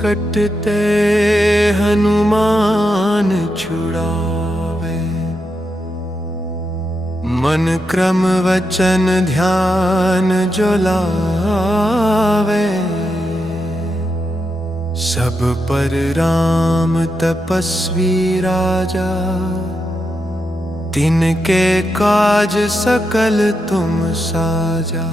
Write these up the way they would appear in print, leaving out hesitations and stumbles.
संकट ते हनुमान छुड़ावे। मन क्रम वचन ध्यान जो लावे। सब पर राम तपस्वी राजा। तिनके काज सकल तुम साजा।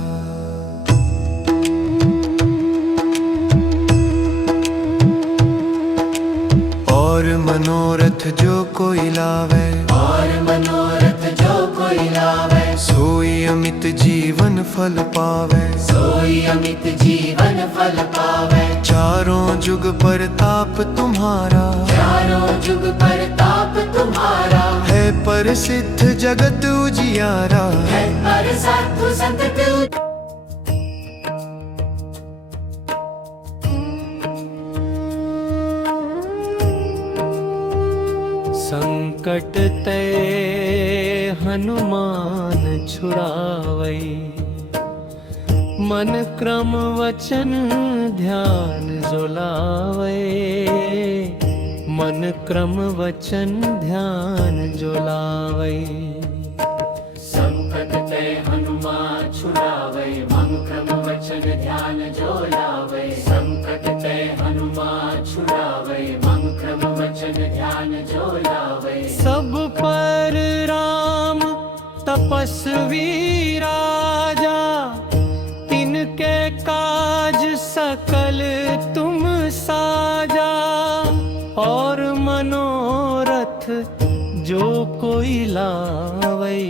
और मनोरथ जो कोई लावे। और मनोरथ जो कोई लावे। सोई अमित जीवन फल पावे। सोई अमित जीवन फल पावे। चारों जुग परताप तुम्हारा। चारों जुग परताप तुम्हारा। है प्रसिद्ध जगत उजियारा। है पर साधु संत तू। संकट ते हनुमान छुड़ावै। मन क्रम वचन ध्यान जो लावै। मन क्रम वचन ध्यान जो लावै। संकट ते हनुमान छुड़ावे। मन क्रम वचन ध्यान जो लावे। संकट ते हनुमान छुड़ावे। मन क्रम वचन ध्यान जो लावे। सब पर राम तपस्वी राजा। तिनके काज सकल तुम साजा। और मनोरथ जो कोई लावै।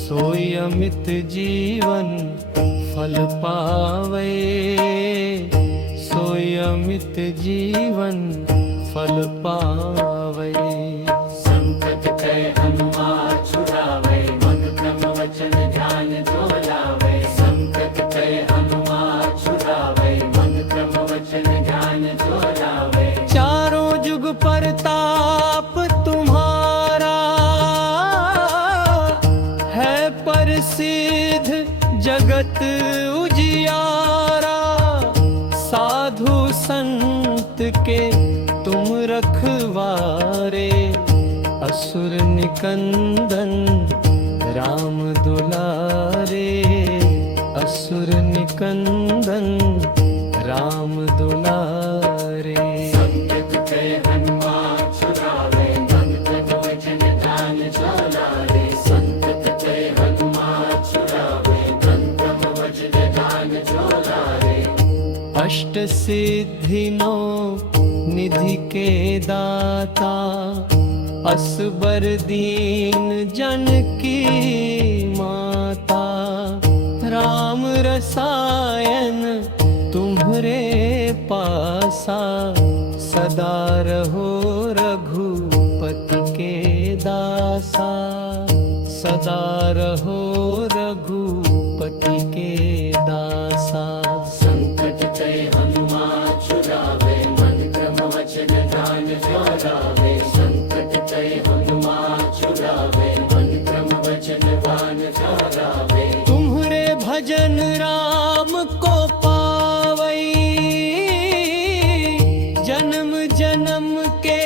सोई अमित जीवन फल पावै। सोई अमित जीवन फल पावै। संकट ते हनुमान छुड़ावे। मन क्रम वचन ध्यान जो लावे। संकट ते हनुमान छुड़ावे। मन क्रम वचन ध्यान जो लावे। चारों जुग परताप तुम्हारा। है प्रसिद्ध जगत उजियारा। साधु संत के तुम रखवारे। असुर निकंदन राम दुलारे। असुर निकंदन राम दुलारे। संकट ते हनुमान छुड़ावे। मन क्रम वचन ध्यान जो लावे। संकट ते हनुमान छुड़ावे। मन क्रम वचन ध्यान जो लावे। अष्ट सिद्धि नौ निधि के दाता। असबर दीन जन की माता। राम रसायन तुम्हरे पासा। सदा रहो रघुपति के दासा। सदा रहो रघुपति के दासा। संकट ते हनुमान छुड़ावे। मन क्रम वचन ध्यान जो लावे। संकट ते हनुमान छुड़ावे। मन क्रम वचन ध्यान जो लावे। तुम्हरे भजन राम को पावै। जन्म जन्म के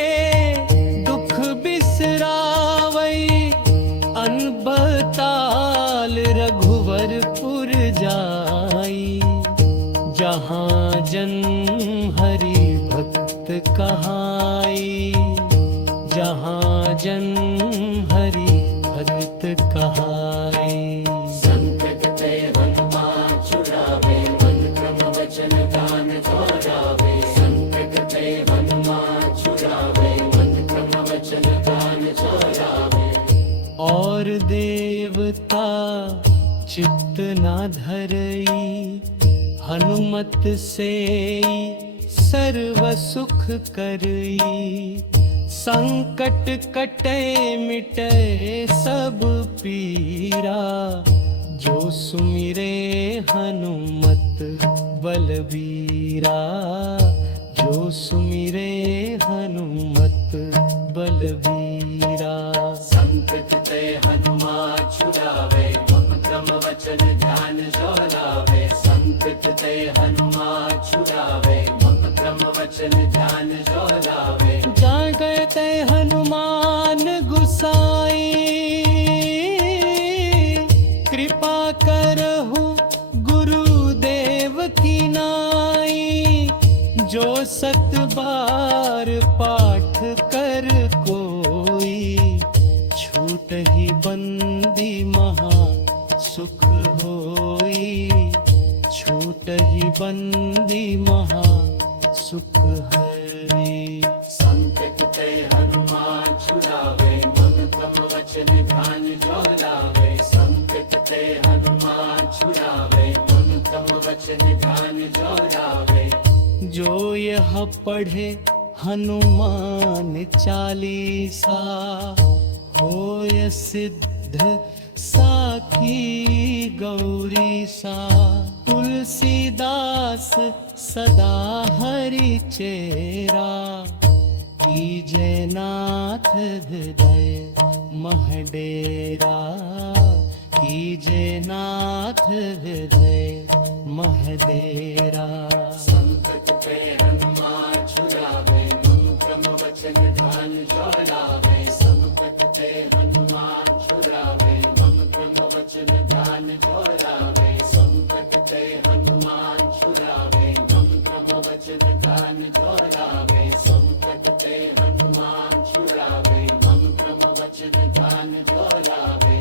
दुख बिसरावै। अनबताल रघुवरपुर जाई। जहाँ जन हरि भक्त कहाई। जहाँ जन हरि भक्त कहाई। संकट ते हनुमान छुड़ावे। मन क्रम वचन ध्यान जो लावे। संकट ते हनुमान छुड़ावे। मन क्रम वचन ध्यान जो लावे। और देवता चित्त न धरई। हनुमत से सर्व सुख करई। संकट कटे मिटे सब पीरा। जो सुमिरे हनुमत बलबीरा। जो सुमिरे हनुमत बलबीरा। संकट ते हनुमान छुड़ावे। मन क्रम वचन ध्यान जो लावे। संकट ते हनुमान छुड़ावे। मन क्रम वचन ध्यान जो लावे। जागते हनुमान गुसाई, कृपा करहु गुरुदेव की नाई। जो 7 बार पाठ कर कोई, छूट ही बंदी महा सुख होई। छूट ही बंदी महा सुख हरि। संकट ते हनुमान छुड़ावे, मन क्रम वचन ध्यान जो लावे। संकट ते हनुमान छुड़ावे, मन क्रम वचन ध्यान जो लावे। जो यह पढ़े हनुमान चालीसा, होय सिद्ध साखी गौरी सा। तुलसीदास सदा हरि चेरा, कीजे नाथ हृदय मह डेरा। कीजे नाथ हृदय मह डेरा। संकट ते हनुमान छुड़ावे, मन क्रम वचन ध्यान जो लावे। संकट ते हनुमान छुड़ावे, मन क्रम वचन ध्यान जो लावे। संकट ते हनुमान छुड़ावे, मन क्रम वचन ध्यान जो लावे। संकट ते हनुमान छुड़ावे, मन क्रम वचन ध्यान जो लावे।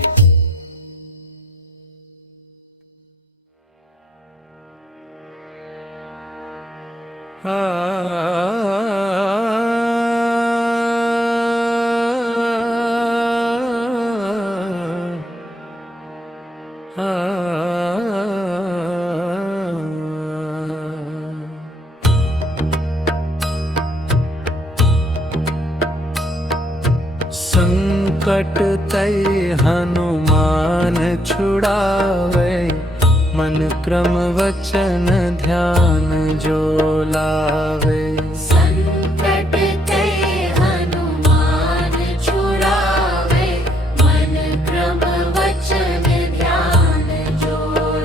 संकट तै हनुमान छुड़ावे, मन क्रम वचन ध्यान जो लावे। संकट ते हनुमान छुड़ावे, मन क्रम वचन ध्यान जो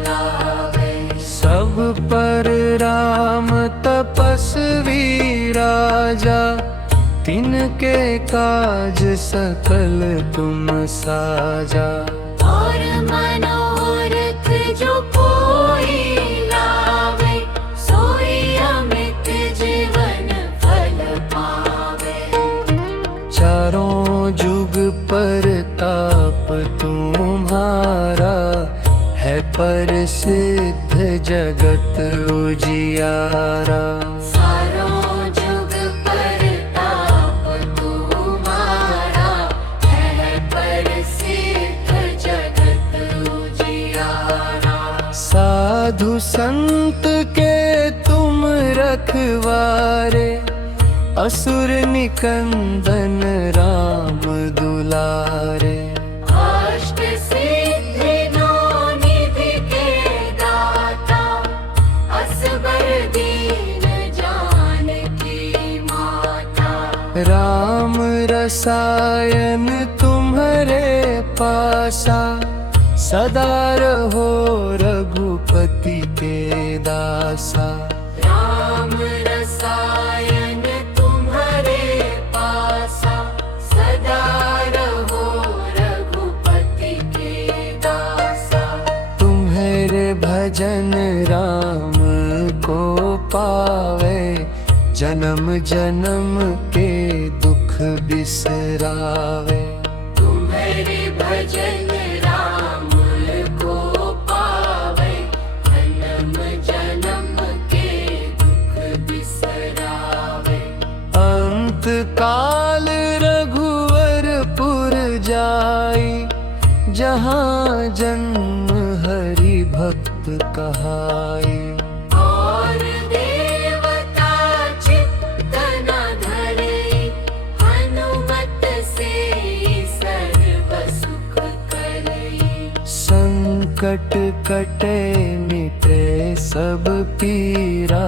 लावे। सब पर राम तपस्वी राजा, तिनके काज सकल तुम साजा। और मनोरथ जो कोई लावे, सोई अमित जीवन फल पावे। चारों जुग परताप तुम्हारा, है प्रसिद्ध जगत उजियारा। सारों जुग परताप तुम्हारा, है प्रसिद्ध जगत उजियारा। साधु संत के तुम रखवारे, असुर निकंदन राम दुलारे। अष्ट सिद्धि नौ निधि के दाता, असबर दीन जानकी माता। राम रसायन तुम्हारे पासा, सदा रहो रघुपति के दासा। राम रसायन तुम्हारे पासा, सदा रहो रघुपति के दासा। तुम्हारे भजन राम को पावे, जन्म जन्म के दुख बिसरावे। तुम्हारे भजन राम को पावे, जन्म जन्म के दुख बिसरावे। अंत काल रघुवरपुर जाई, जहाँ जन्म हरि भक्त कहाई। और देवता चित्त न धरे, हनुमत से सर्व सुख करई। संकट कटे मिटे सब पीरा,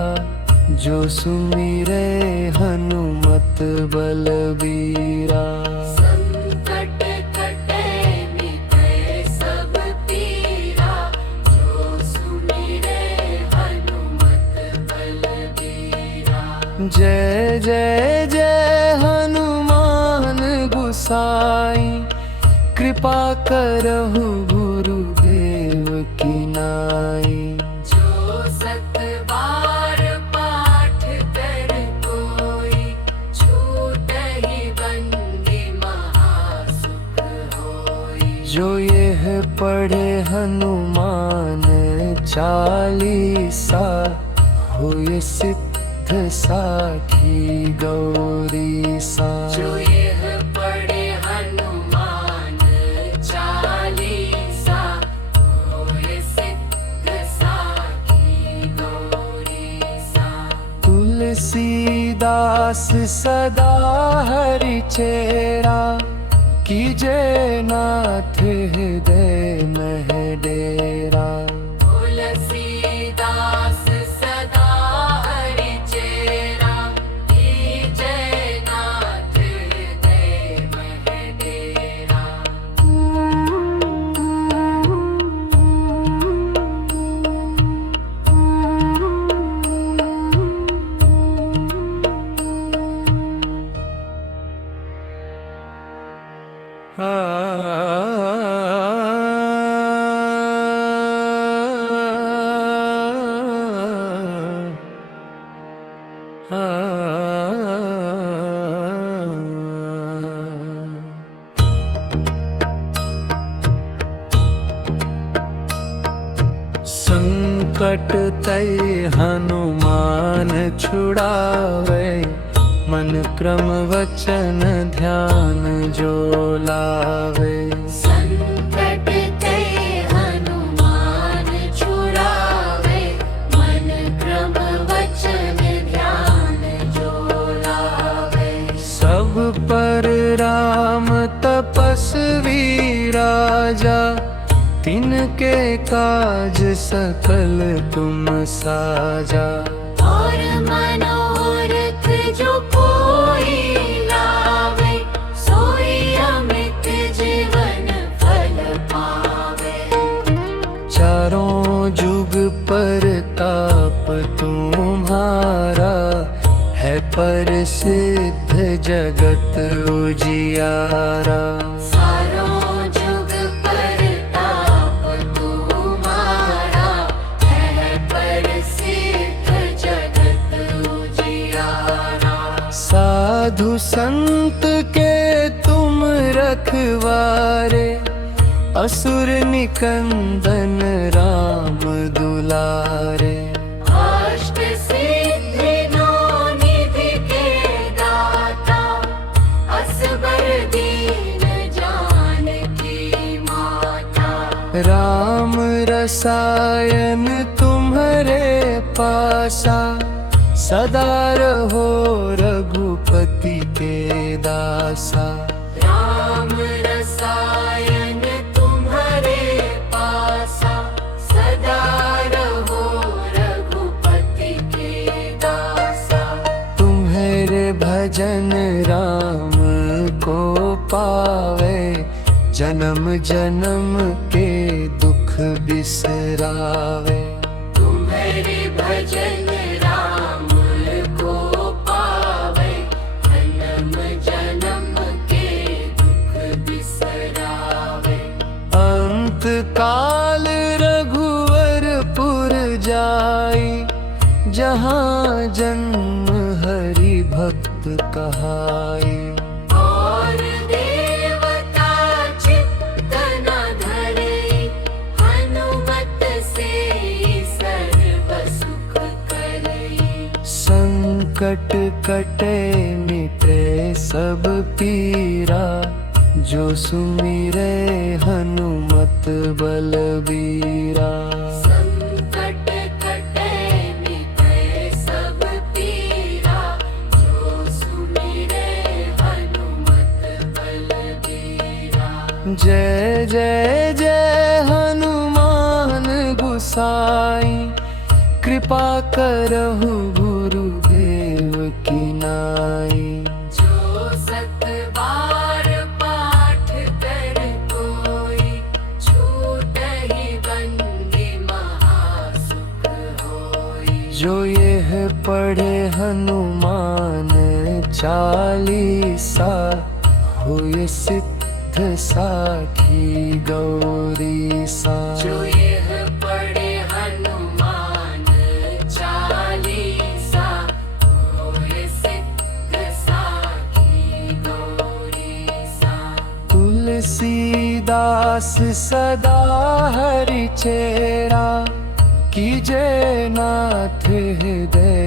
जो सुमिरे हनुमत बलबीरा। संकट कटे मिटे सब पीरा, जो सुमिरे हनुमत बलबीरा। जय जय जय हनुमान गुसाई, कृपा करहु गुरुदेव की नाई। जो सत बार पाठ कर कोई, छूटहि बंदी महासुख होई। जो यह पढ़े हनुमान चालीसा, होय सिद्ध साखी गौरीसा। जो यह पढ़े हनुमान चालीसा, होय सिद्ध साखी गौरीसा। तुलसीदास सदा हरि चेरा, कीजे नाथ हृदय मह डेरा। तुलसीदास सदा हरि चेरा, कीजे नाथ हृदय मह डेरा। संकट तै हनुमान छुड़ावे, मन क्रम वचन ध्यान जो लावे। संकट ते हनुमान छुड़ावे, मन क्रम वचन ध्यान जो लावे। सब पर राम तपस्वी राजा, तिनके काज सकल तुम साजा। और मनोरथ जो कोई लावे, सोई अमित जीवन फल पावे। चारों जुग परताप तुम्हारा, है प्रसिद्ध जगत उजियारा। सारों जुग परताप तुम्हारा, है प्रसिद्ध जगत उजियारा। साधु संत के तुम रखवारे, असुर निकंदन राम दुलारे। अष्ट सिद्धि नौ निधि के दाता, असबर दीन जानकी माता। राम रसायन तुम्हारे पासा, सदा रहो रघुपति के दासा। राम रसायन तुम्हारे पासा, सदा रहो रघुपति के दासा। तुम्हारे भजन राम को पावे, जन्म जन्म के दुख बिसरावे। तुम्हारे भजन राम को पावे, जन्म जन्म के दुख बिसरावे। अंत काल रघुवरपुर जाई, जहाँ जन्म हरि भक्त कहाई। और देवता चित्त न धरई, हनुमत से सर्व सुख करई। संकट कटे मिटे सब पीरा, जो सुमिरे हनुमत बलबीरा। संकट कटे मिटे सब पीरा, जो सुमिरे हनुमत बलबीरा। जय जय जय हनुमान गुसाई, कृपा करहु गुरुदेव की नाई। जो सत बार पाठ कर कोई, छूटहि बंदी महासुख होई। जो यह पढ़े हनुमान चालीसा, हुए सिद्ध साखी गौरी सा। जो यह पढ़े हनुमान चालीसा, होए सिद्ध साखी गौरी सा। तुलसीदास सदा हरि चेरा, कीजे नाथ हृदय